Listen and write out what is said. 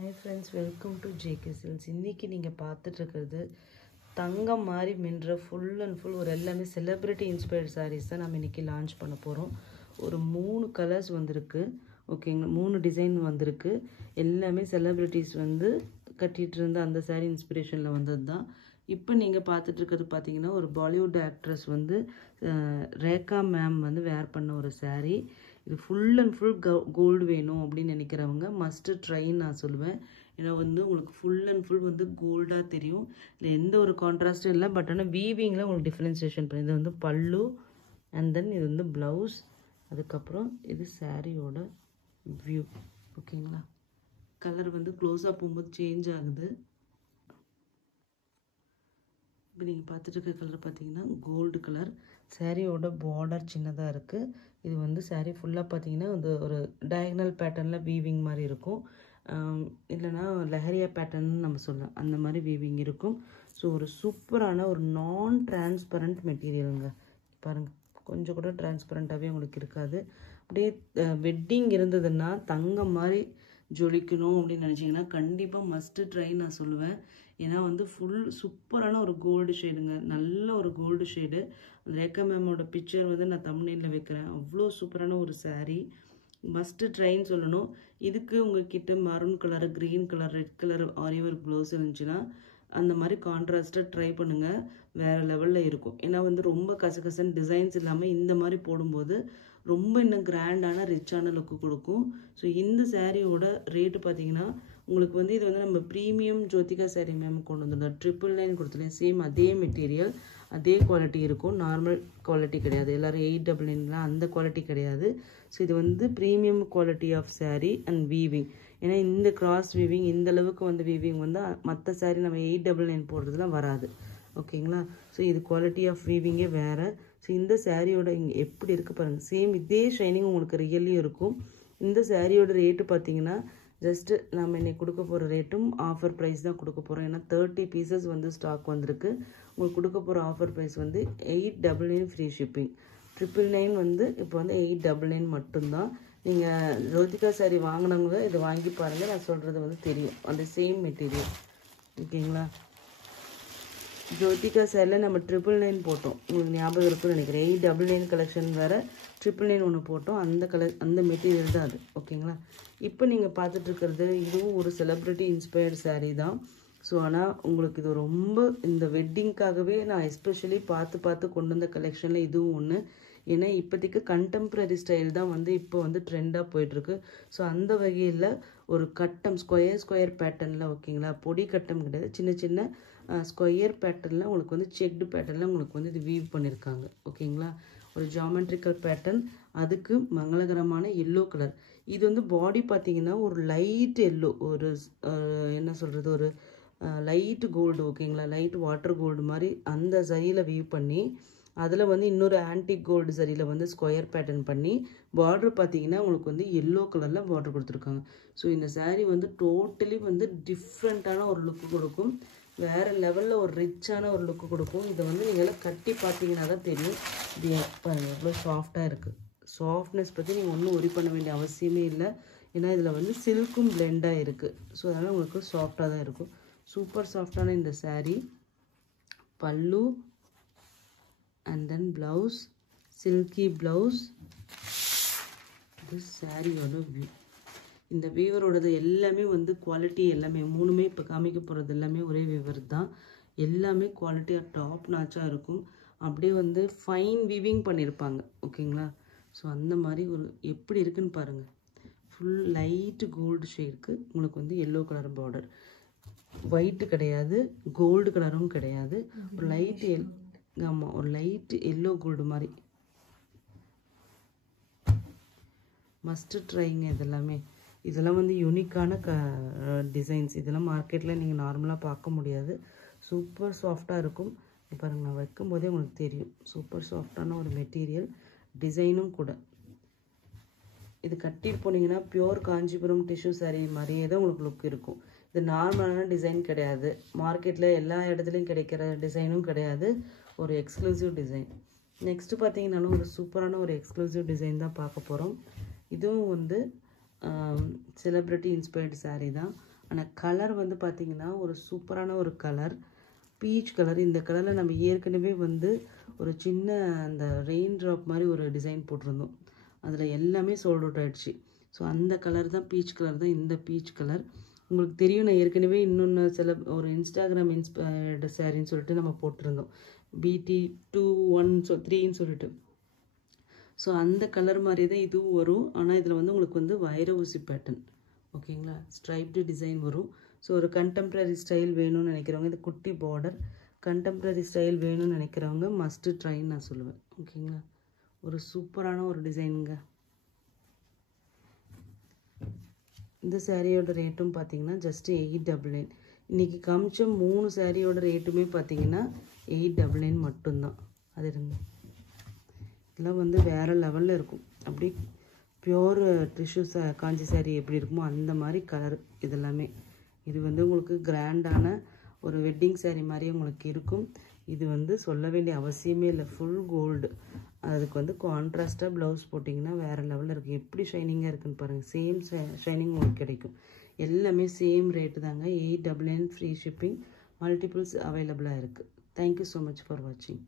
Hi friends, welcome to JK Silks. இன்னைக்கு நீங்க பார்த்துட்டு இருக்கிறது தங்கம் மாதிரி மின்ற ஃபுல் அண்ட் ஃபுல் ஒரு எல்லாமே செலிபிரிட்டி இன்ஸ்பயர்ட் sarees தான் நம்ம இன்னைக்கு லான்ச் பண்ண போறோம். ஒரு 3 கலர்ஸ் வந்திருக்கு. ஓகேங்க, 3 டிசைன் வந்திருக்கு. எல்லாமே செலிபிரிட்டிஸ் வந்து கட்டிட்டு இருந்த அந்த saree இன்ஸ்பிரேஷன்ல வந்தது தான். இப்போ நீங்கள் பார்த்துட்டு இருக்கிறது பார்த்தீங்கன்னா ஒரு பாலிவுட் ஆக்ட்ரஸ் வந்து ரேகா மேம் வந்து வேர் பண்ண ஒரு saree. இது ஃபுல் அண்ட் ஃபுல் கோல்டு வேணும் அப்படின்னு நினைக்கிறவங்க மஸ்ட்டு ட்ரைன்னு நான் சொல்லுவேன். ஏன்னா வந்து உங்களுக்கு ஃபுல் அண்ட் ஃபுல் வந்து கோல்டாக தெரியும். இல்லை எந்த ஒரு கான்ட்ராஸ்ட்டும் இல்லை. பட் ஆனால் வீவிங்கில் உங்களுக்கு டிஃப்ரென்சியேஷன் பண்ணி இது வந்து பல்லு அண்ட் தென் இது வந்து ப்ளவுஸ், அதுக்கப்புறம் இது சாரியோட வியூ. ஓகேங்களா, கலர் வந்து க்ளோஸாக போகும்போது சேஞ்ச் ஆகுது. இப்போ நீங்கள் பார்த்துட்டு இருக்க கலர் பார்த்தீங்கன்னா கோல்டு கலர். சாரியோட பார்டர் சின்னதாக இருக்குது. இது வந்து சாரீ ஃபுல்லாக பார்த்தீங்கன்னா இது ஒரு டயகனல் பேட்டர்னில் வீவிங் மாதிரி இருக்கும். இல்லைனா லஹரியா பேட்டர்ன் நம்ம சொல்லலாம், அந்த மாதிரி வீவிங் இருக்கும். ஸோ ஒரு சூப்பரான ஒரு நான் டிரான்ஸ்பரண்ட் மெட்டீரியலுங்க. பாருங்கள், கொஞ்சம் கூட டிரான்ஸ்பரண்ட்டாகவே உங்களுக்கு இருக்காது. அப்படியே வெட்டிங் இருந்ததுன்னா தங்கம் மாதிரி ஜொலிக்கணும் அப்படின்னு நினச்சிங்கன்னா கண்டிப்பாக மஸ்ட்டு ட்ரை நான் சொல்லுவேன். ஏன்னா வந்து ஃபுல் சூப்பரான ஒரு கோல்டு ஷேடுங்க, நல்ல ஒரு கோல்டு ஷேடு. அந்த ரேகா மேமோட பிக்சர் வந்து நான் தம்ப்நெயிலில் வைக்கிறேன். அவ்வளோ சூப்பரான ஒரு saree, மஸ்ட்டு ட்ரைன்னு சொல்லணும். இதுக்கு உங்ககிட்ட maroon colour, green colour, red colour ஆரிவர் ப்ளவுஸ் இருந்துச்சுன்னா அந்த மாதிரி கான்ட்ராஸ்ட்டாக ட்ரை பண்ணுங்கள், வேறு லெவலில் இருக்கும். ஏன்னா வந்து ரொம்ப கசகசன்னு டிசைன்ஸ் இல்லாமல் இந்த மாதிரி போடும்போது ரொம்ப இன்னும் கிராண்டான ரிச்சான லுக்கு கொடுக்கும். ஸோ இந்த சாரியோட ரேட்டு பார்த்தீங்கன்னா உங்களுக்கு வந்து இது வந்து நம்ம ப்ரீமியம் ஜோதிகா சாரீ மேம் கொண்டு வந்துருந்தோம். 999 கொடுத்துருந்தேன். சேம் அதே மெட்டீரியல் அதே குவாலிட்டி இருக்கும், நார்மல் குவாலிட்டி கிடையாது. எல்லோரும் 899 அந்த குவாலிட்டி கிடையாது. ஸோ இது வந்து premium quality of sari and weaving. ஏன்னா இந்த கிராஸ் வீவிங் இந்த அளவுக்கு வந்து வீவிங் வந்து மற்ற சாரீ நம்ம 899 போடுறதுலாம் வராது. ஓகேங்களா, ஸோ இது குவாலிட்டி ஆஃப் வீவிங்கே வேறு. ஸோ இந்த சாரியோட இங்கே எப்படி இருக்குது பாருங்கள், சேம் இதே ஷைனிங் உங்களுக்கு ரியலியும் இருக்கும். இந்த சாரியோட ரேட்டு பார்த்தீங்கன்னா ஜஸ்ட்டு நம்ம இன்னைக்கு கொடுக்க போகிற ரேட்டும் ஆஃபர் ப்ரைஸ் தான் கொடுக்க போகிறோம். ஏன்னா 30 பீசஸ் வந்து ஸ்டாக் வந்திருக்கு. உங்களுக்கு கொடுக்க போகிற ஆஃபர் ப்ரைஸ் வந்து 899 ஃப்ரீ ஷிப்பிங். 999 வந்து இப்போ வந்து 899 மட்டும்தான். நீங்கள் ஜோதிகா சாரீ வாங்கினவங்க இதை வாங்கி பாருங்கள், நான் சொல்கிறது வந்து தெரியும். அந்த சேம் மெட்டீரியல். ஓகேங்களா, ஜோதிகா சாரியில் நம்ம 999 போட்டோம், உங்களுக்கு ஞாபகம் இருக்குன்னு நினைக்கிறேன். 899 கலெக்ஷன் வேறு 999 ஒன்று போட்டோம். அந்த மெட்டீரியல் தான் அது. ஓகேங்களா, இப்போ நீங்கள் பார்த்துட்டு இருக்கிறது இதுவும் ஒரு செலிப்ரிட்டி இன்ஸ்பயர்ட் சாரீ தான். ஸோ ஆனால் உங்களுக்கு இது ரொம்ப இந்த வெட்டிங்க்காகவே நான் எஸ்பெஷலி பார்த்து கொண்டு வந்த கலெக்ஷனில் இதுவும் ஒன்று. ஏன்னா இப்போதைக்கு கண்டெம்ப்ரரி ஸ்டைல் தான் வந்து இப்போ வந்து ட்ரெண்டாக போயிட்டுருக்கு. ஸோ அந்த வகையில் ஒரு கட்டம் ஸ்கொயர் பேட்டர்னில், ஓகேங்களா, பொடி கட்டம் கிடையாது, சின்ன சின்ன ஸ்கொயர் பேட்டர்னில் உங்களுக்கு வந்து செக்டு பேட்டர்னில் உங்களுக்கு வந்து இது வீவ் பண்ணியிருக்காங்க. ஓகேங்களா, ஒரு ஜாமெட்ரிக்கல் பேட்டர்ன், அதுக்கு மங்களகரமான எல்லோ கலர். இது வந்து பாடி பார்த்தீங்கன்னா ஒரு லைட் எல்லோ, ஒரு என்ன சொல்கிறது, ஒரு லைட் கோல்டு. ஓகேங்களா, லைட் வாட்டர் கோல்டு மாதிரி அந்த சரியில் வீவ் பண்ணி அதில் வந்து இன்னொரு ஆன்டிக் கோல்டு சரியில் வந்து ஸ்கொயர் பேட்டர்ன் பண்ணி பார்டர் பார்த்தீங்கன்னா உங்களுக்கு வந்து எல்லோ கலரில் பார்டர் கொடுத்துருக்காங்க. ஸோ இந்த சாரீ வந்து டோட்டலி வந்து டிஃப்ரெண்ட்டான ஒரு லுக்கு கொடுக்கும், வேறு லெவலில் ஒரு ரிச்சான ஒரு லுக்கு கொடுக்கும். இதை வந்து நீங்கள் கட்டி பார்த்தீங்கன்னா தான் தெரியும். இது பாருங்கள் எவ்வளோ சாஃப்டாக இருக்குது. சாஃப்ட்னஸ் பற்றி நீங்கள் ஒன்றும் ஒரி பண்ண வேண்டிய அவசியமே இல்லை. ஏன்னா இதில் வந்து சில்க்கும் பிளெண்டாக இருக்குது. ஸோ அதனால் உங்களுக்கு சாஃப்டாக தான் இருக்கும். சூப்பர் சாஃப்டான இந்த சாரீ, பல்லு and then blouse, silky blouse. இது சாரியோட வியூ. இந்த வீவரோடது எல்லாமே வந்து குவாலிட்டி எல்லாமே மூணுமே இப்போ காமிக்க போகிறது எல்லாமே ஒரே வீவர் தான். எல்லாமே குவாலிட்டியாக டாப் நாச்சாக இருக்கும். அப்படியே வந்து ஃபைன் வீவிங் பண்ணியிருப்பாங்க. ஓகேங்களா, ஸோ அந்த மாதிரி ஒரு எப்படி இருக்குன்னு பாருங்கள். ஃபுல் லைட்டு கோல்டு ஷேடுக்கு உங்களுக்கு வந்து எல்லோ கலர் பார்டர், ஒயிட்டு கிடையாது, கோல்டு கலரும் கிடையாது, ஒரு லைட்டு ஆமாம் ஒரு லைட்டு எல்லோ கோல்டு மாதிரி. மஸ்ட்டு ட்ரைங்க இதெல்லாம் வந்து யூனிக்கான டிசைன்ஸ். இதெல்லாம் மார்க்கெட்டில் நீங்கள் நார்மலாக பார்க்க முடியாது. சூப்பர் சாஃப்டாக இருக்கும். பாருங்கள், நான் வைக்கும்போதே உங்களுக்கு தெரியும் சூப்பர் சாஃப்டான ஒரு மெட்டீரியல், டிசைனும் கூட. இது கட்டிட்டு போனீங்கன்னா பியோர் காஞ்சிபுரம் டிஷ்யூ சாரீ மாதிரியே தான் உங்களுக்கு லுக் இருக்கும். இது நார்மலான டிசைன் கிடையாது, மார்க்கெட்டில் எல்லா இடத்துலையும் கிடைக்கிற டிசைனும் கிடையாது, ஒரு எக்ஸ்க்ளூசிவ் டிசைன். நெக்ஸ்ட்டு பார்த்தீங்கன்னாலும் ஒரு சூப்பரான ஒரு எக்ஸ்க்ளூசிவ் டிசைன் தான் பார்க்க போகிறோம். இதுவும் வந்து செலிப்ரிட்டி இன்ஸ்பயர்டு சாரீ தான். ஆனால் கலர் வந்து பார்த்திங்கன்னா ஒரு சூப்பரான ஒரு கலர், பீச் கலர். இந்த கலரில் நம்ம ஏற்கனவே வந்து ஒரு சின்ன அந்த ரெயின் ட்ராப் மாதிரி ஒரு டிசைன் போட்டிருந்தோம். அதில் எல்லாமே சோல்ட் அவுட் ஆகிடுச்சு. ஸோ அந்த கலர் தான் பீச் கலர் தான் இந்த பீச் கலர். உங்களுக்கு தெரியும், நான் ஏற்கனவே இன்னொன்று ஒரு இன்ஸ்டாகிராம் இன்ஸ்பயர்டு சாரின்னு சொல்லிட்டு நம்ம போட்டிருந்தோம், BT213 சொல்லிட்டு. ஸோ அந்த கலர் மாதிரி தான் இதுவும் வரும். ஆனால் இதில் வந்து உங்களுக்கு வந்து வைர ஊசி பேட்டர்ன், ஓகேங்களா, ஸ்ட்ரைப்டு டிசைன் வரும். ஸோ ஒரு கண்டெம்ப்ரரி ஸ்டைல் வேணும்னு நினைக்கிறவங்க, இது குட்டி பார்டர், கண்டெம்ப்ரரி ஸ்டைல் வேணும்னு நினைக்கிறவங்க மஸ்ட்டு ட்ரைன்னு நான் சொல்லுவேன். ஓகேங்களா, ஒரு சூப்பரான ஒரு டிசைனுங்க. இந்த சாரியோட ரேட்டும் பார்த்தீங்கன்னா ஜஸ்ட் 899. இன்றைக்கி காமிச்ச 3 சாரியோட ரேட்டுமே பார்த்தீங்கன்னா 899 மட்டும்தான். அது இருங்க, இதெல்லாம் வந்து வேறு லெவலில் இருக்கும். அப்படி பியோர் டிஷ்யூ காஞ்சி சாரி எப்படி இருக்குமோ அந்த மாதிரி கலர் இதெல்லாமே. இது வந்து உங்களுக்கு கிராண்டான ஒரு வெட்டிங் சாரி மாதிரி உங்களுக்கு இருக்கும். இது வந்து சொல்ல வேண்டிய அவசியமே இல்லை, ஃபுல் கோல்டு. அதுக்கு வந்து கான்ட்ராஸ்ட்டாக ப்ளவுஸ் போட்டிங்கன்னா வேறு லெவலில் இருக்குது. எப்படி ஷைனிங்காக இருக்குன்னு பாருங்கள், சேம் ஷைனிங் உங்களுக்கு கிடைக்கும். எல்லாமே சேம் ரேட்டு தாங்க, 899, ஃப்ரீ ஷிப்பிங், மல்டிபிள்ஸ் அவைலபிளாக இருக்குது. தேங்க்யூ ஸோ மச் ஃபார் வாட்சிங்.